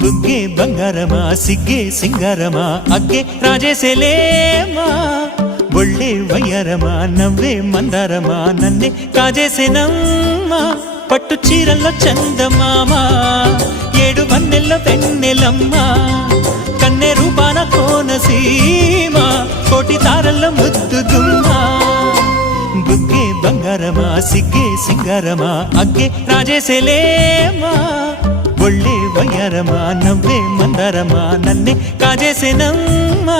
బుగ్గే బంగారమా సిగ్గే సింగారమా అగ్గే రాజేసేలేమా ఒళ్ళే వయ్యారమా నవ్వే మందారమా నన్నే కాజేసేనమ్మా పట్టు చీరల్లో చందమామా ఏడు వన్నెల్లో వెన్నెలమ్మా కన్నె రూపాన కోనసీమ కోటి తారల్లో ముద్దుగుమ్మా బుగ్గే బంగారమా సిగ్గే సింగారమా అగ్గే రాజేసేలేమా ఒళ్ళే వయ్యారమా నవ్వే మందారమా నన్నే కాజేసేనమ్మా